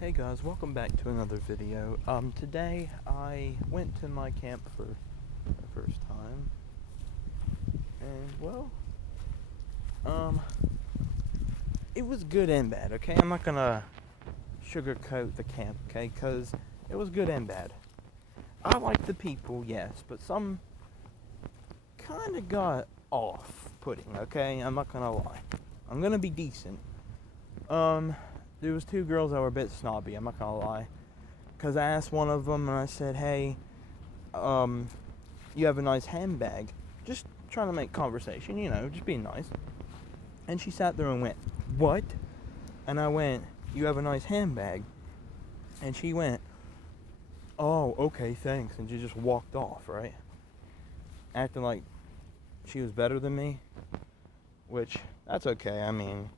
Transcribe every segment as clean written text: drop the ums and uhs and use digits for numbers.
Hey guys, welcome back to another video. Today I went to my camp for the first time, and it was good and bad, okay? I'm not gonna sugarcoat the camp, okay? Because it was good and bad. I liked the people, yes, but some kinda got off-putting, okay? I'm not gonna lie. I'm gonna be decent. There was two girls that were a bit snobby, I'm not gonna lie. Because I asked one of them and I said, hey, you have a nice handbag. Just trying to make conversation, just being nice. And she sat there and went, what? And I went, you have a nice handbag. And she went, oh, okay, thanks. And she just walked off, right? Acting like she was better than me. Which, that's okay. I mean,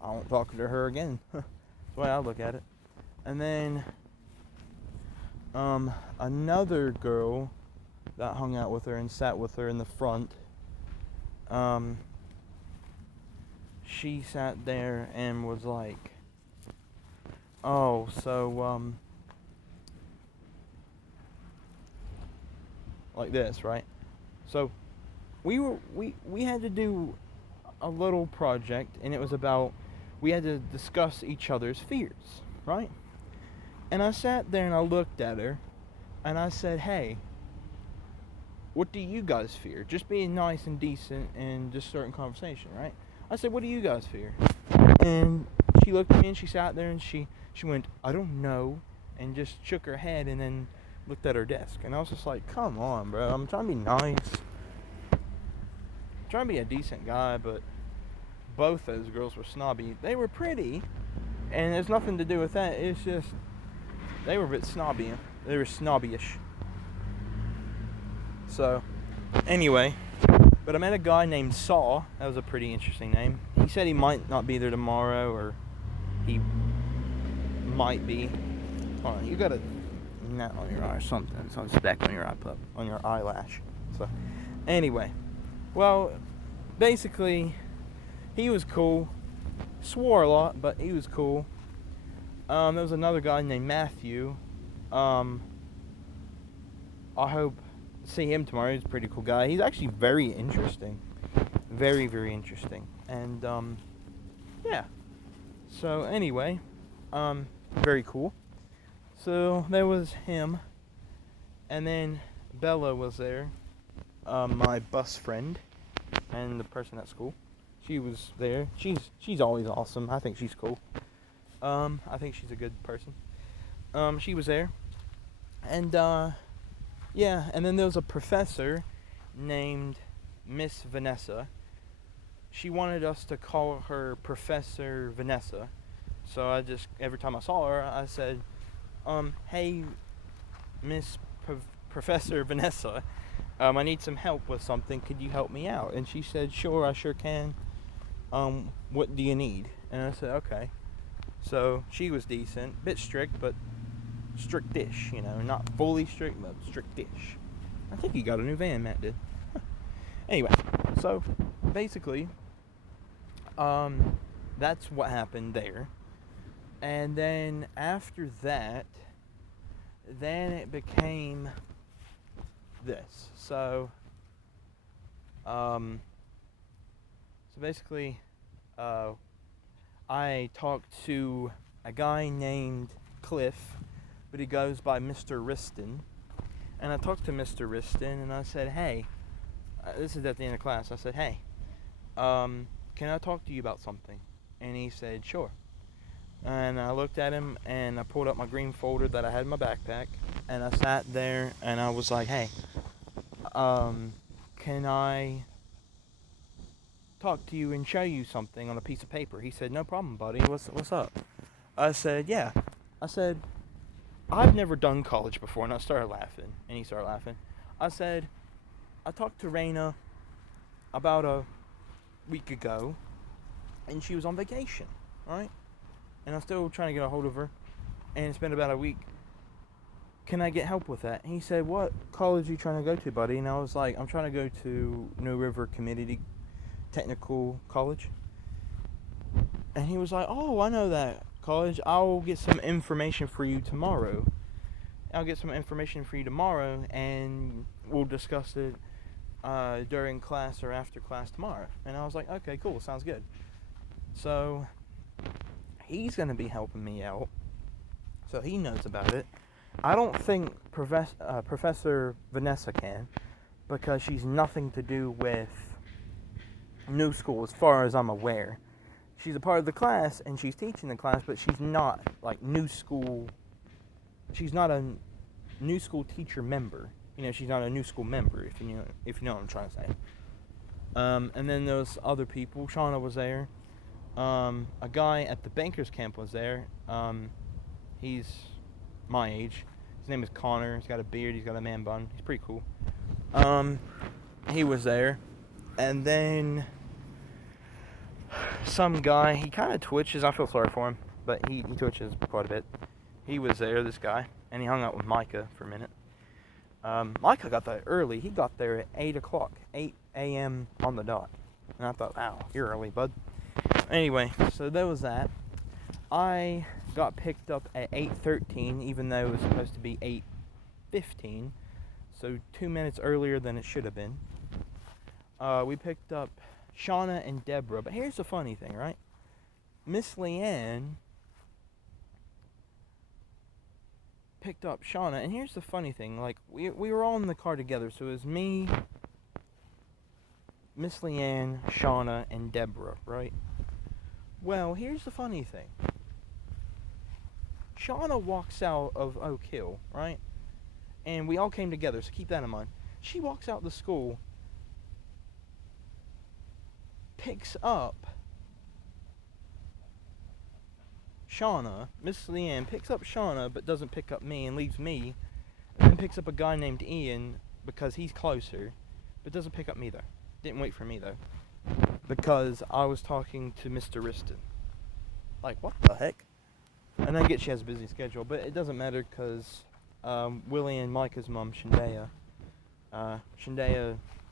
I won't talk to her again. That's the way I look at it. And then another girl that hung out with her and sat with her in the front, she sat there and was like, oh, so, like this, right? So, we had to do a little project, and it was about, we had to discuss each other's fears, right? And I sat there and I looked at her, and I said, hey, what do you guys fear? Just being nice and decent and just starting conversation, right? I said, what do you guys fear? And she looked at me and she sat there and she went, I don't know, and just shook her head and then looked at her desk. And I was just like, come on, bro. I'm trying to be nice. I'm trying to be a decent guy, but both those girls were snobby. They were pretty, and there's nothing to do with that. It's just they were a bit snobby. They were snobbyish. So, anyway, but I met a guy named Saw. That was a pretty interesting name. He said he might not be there tomorrow, or he might be. Hold on, you got a net on your eye or something. Some speck on your on your eyelash. So, anyway, well, basically, he was cool. Swore a lot, but he was cool. There was another guy named Matthew. I hope to see him tomorrow. He's a pretty cool guy. He's actually very interesting. Very, very interesting. And, yeah. So, anyway, very cool. So, there was him. And then Bella was there. My bus friend. And the person at school. She was there. She's always awesome. I think she's cool. I think she's a good person. She was there. And, yeah, and then there was a professor named Miss Vanessa. She wanted us to call her Professor Vanessa. So I just, every time I saw her, I said, hey, Miss Professor Vanessa, I need some help with something. Could you help me out? And she said, sure, I sure can. What do you need? And I said, okay. So she was decent, bit strict, but strict-ish, not fully strict, but strict-ish. I think he got a new van, Matt did. Anyway, so basically, that's what happened there. And then after that, then it became this. So basically, I talked to a guy named Cliff, but he goes by Mr. Riston. And I talked to Mr. Riston, and I said, hey, this is at the end of class. I said, hey, can I talk to you about something? And he said, sure. And I looked at him, and I pulled up my green folder that I had in my backpack, and I sat there, and I was like, hey, can I talk to you and show you something on a piece of paper? He said, no problem, buddy. What's up? I said, yeah. I said, I've never done college before, and I started laughing, and he started laughing. I said, I talked to Raina about a week ago, and she was on vacation, right? And I'm still trying to get a hold of her, and it's been about a week. Can I get help with that? And he said, what college are you trying to go to, buddy? And I was like, I'm trying to go to New River Community Technical College. And he was like, oh, I know that college. I'll get some information for you tomorrow. And we'll discuss it during class or after class tomorrow. And I was like, okay, cool, sounds good. So he's going to be helping me out, so he knows about it. I don't think Professor Vanessa can, because she's nothing to do with New School as far as I'm aware. She's a part of the class and she's teaching the class, but she's not like New School. She's not a New School teacher member. She's not a New School member, if you know what I'm trying to say. And then there was other people. Shauna was there. A guy at the Bankers Camp was there. He's my age. His name is Connor. He's got a beard. He's got a man bun. He's pretty cool. He was there. And then some guy, he kind of twitches. I feel sorry for him, but he twitches quite a bit. He was there, this guy, and he hung out with Micah for a minute. Micah got there early. He got there at 8 o'clock, 8 a.m. on the dot. And I thought, wow, you're early, bud. Anyway, so there was that. I got picked up at 8:13, even though it was supposed to be 8:15. So 2 minutes earlier than it should have been. We picked up Shauna and Deborah. But here's the funny thing, right? Miss Leanne picked up Shauna, and here's the funny thing. Like, we were all in the car together, so it was me, Miss Leanne, Shauna, and Deborah, right? Well, here's the funny thing. Shauna walks out of Oak Hill, right? And we all came together, so keep that in mind. She walks out the school, picks up Shauna. Miss Leanne picks up Shauna, but doesn't pick up me and leaves me. And then picks up a guy named Ian because he's closer, but doesn't pick up me though. Didn't wait for me though, because I was talking to Mr. Riston. Like, what the heck? And I get she has a busy schedule, but it doesn't matter because Willie and Micah's mom, Shendaya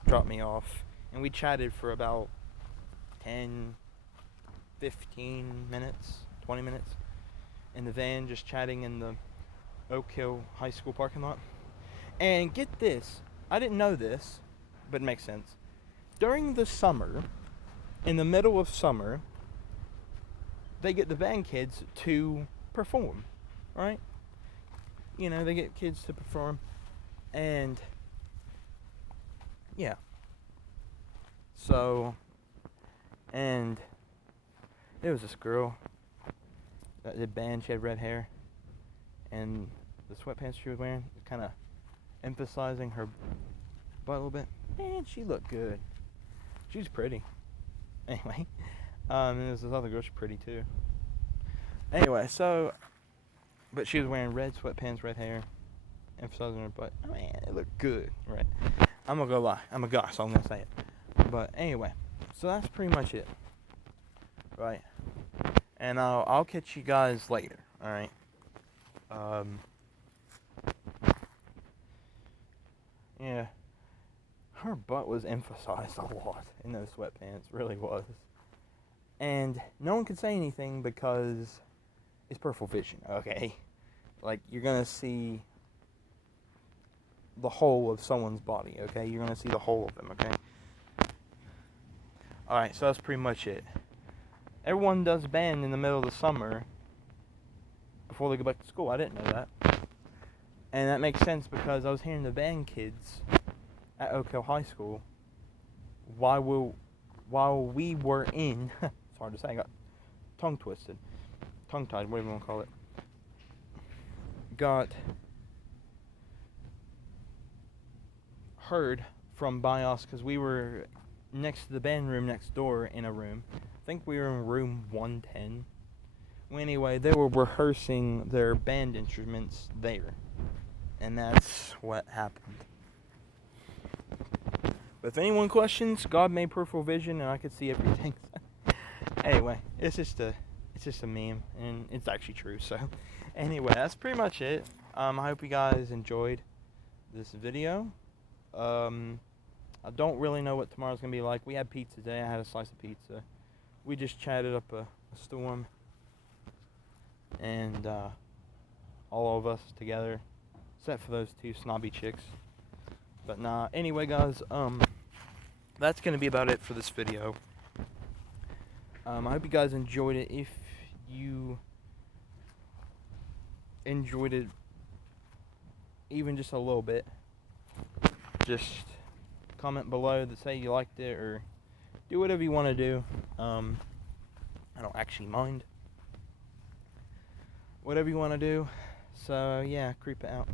dropped me off, and we chatted for about 10, 15 minutes, 20 minutes in the van, just chatting in the Oak Hill High School parking lot. And get this, I didn't know this, but it makes sense. During the summer, in the middle of summer, they get the band kids to perform, right? They get kids to perform, and yeah. So, and there was this girl that did band. She had red hair, and the sweatpants she was wearing kind of emphasizing her butt a little bit. And she looked good. She was pretty. Anyway, and there's this other girl, she's pretty too. Anyway, so, but she was wearing red sweatpants, red hair, emphasizing her butt. Oh man, it looked good, right? I'm not gonna lie, I'm a guy, so I'm gonna say it. But anyway, so that's pretty much it, right? And I'll catch you guys later, all right? Yeah, her butt was emphasized a lot in those sweatpants, really was. And no one could say anything because it's peripheral vision, okay? Like, you're gonna see the whole of someone's body, okay? You're gonna see the whole of them, okay? Alright, so that's pretty much it. Everyone does band in the middle of the summer before they go back to school. I didn't know that. And that makes sense because I was hearing the band kids at Oak Hill High School while we were in it's hard to say, I got tongue-tied, whatever you want to call it. Got heard from BIOS because we were next to the band room next door in a room. I think we were in room 110. Well, anyway, they were rehearsing their band instruments there. And that's what happened. But if anyone questions, God made peripheral vision and I could see everything. Anyway, it's just a meme, and it's actually true. So, anyway, that's pretty much it. I hope you guys enjoyed this video. I don't really know what tomorrow's gonna be like. We had pizza today. I had a slice of pizza. We just chatted up a storm. and all of us together, except for those two snobby chicks. But nah, anyway guys, that's gonna be about it for this video. I hope you guys enjoyed it. If you enjoyed it even just a little bit, just comment below to say you liked it, or do whatever you want to do. I don't actually mind. Whatever you want to do. So yeah, creep it out.